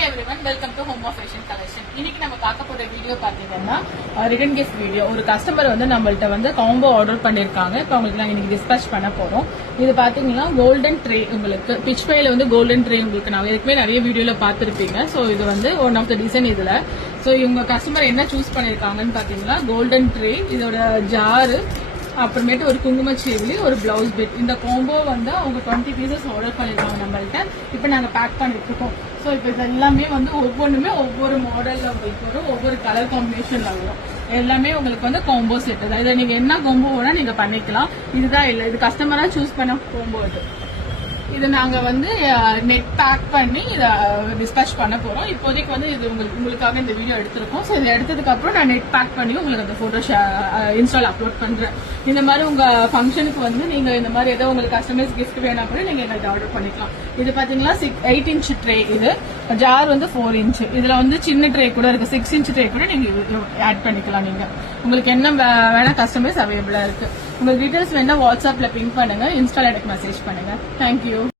Hi everyone, welcome to home of fashion collection. இன்னைக்கு நம்ம பார்க்க போற வீடியோ பாத்தீங்கன்னா ரிட்டன் கிஃப்ட் வீடியோ. ஒரு கஸ்டமர் நம்மள்ட்ட காம்போ ஆர்டர் பண்ணிருக்காங்க. இப்போ உங்களுக்கு நாங்க இன்னைக்கு டிஸ்பேச் பண்ண போறோம். இது பாத்தீங்கன்னா கோல்டன் ட்ரே, உங்களுக்கு பிச் பேல கோல்டன் ட்ரே உங்களுக்கு நான் ஏற்கனவே நிறைய வீடியோல பாத்திருப்பீங்க. சோ இது ஒன் ஆஃப் த டிசைன் இதுல. சோ இவங்க கஸ்டமர் என்ன சூஸ் பண்ணிருக்காங்கன்னு பாத்தீங்கன்னா கோல்டன் ட்ரே, இதோட ஜாரு, அப்புறமேட்டு ஒரு குங்குமச்சேவலி, ஒரு பிளவுஸ் பிட். இந்த காம்போ அவங்க 20 பீசஸ் ஆர்டர் பண்ணிருக்காங்க நம்மள்ட்ட. இப்ப நாங்க பேக் பண்ணிட்டு இருக்கோம். சோ இப்ப இது எல்லாமே ஒவ்வொன்றுமே ஒவ்வொரு மாடல்ல உங்களுக்கு வரும், ஒவ்வொரு கலர் காம்பினேஷன்ல வரும். எல்லாமே உங்களுக்கு காம்போ செட் தான். இதை நீங்க என்ன காம்போ வேணா நீங்க பண்ணிக்கலாம். இதுதான் இல்ல, இது கஸ்டமரா சூஸ் பண்ண காம்போ. இது நாங்க நெட் பேக் பண்ணி இதை டிஸ்பேச் பண்ண போறோம். இப்போதைக்கு இது உங்களுக்காக இந்த வீடியோ எடுத்திருக்கோம். ஸோ இதை எடுத்ததுக்கு அப்புறம் நான் நெட் பேக் பண்ணி உங்களுக்கு அந்த போட்டோ இன்ஸ்டால் அப்லோட் பண்றேன். இந்த மாதிரி உங்க ஃபங்க்ஷனுக்கு நீங்க இந்த மாதிரி ஏதோ உங்களுக்கு கஸ்டமைஸ் கிஃப்ட் வேணா கூட நீங்க எங்களுக்கு ஆர்டர் பண்ணிக்கலாம். இது பாத்தீங்கன்னா 8 இன்ச் ட்ரே, இது ஜார் 4 இன்ச். இதுல சின்ன ட்ரே கூட இருக்கு, 6 இன்ச் ட்ரே கூட நீங்க ஆட் பண்ணிக்கலாம். நீங்க உங்களுக்கு என்ன வேணா கஸ்டமைஸ் அவைலபிளா இருக்கு. உங்களுக்கு டீடைல்ஸ் வேணா வாட்ஸ்அப்ல பிங் பண்ணுங்க, இன்ஸ்டால எனக்கு மெசேஜ் பண்ணுங்க. தேங்க்யூ.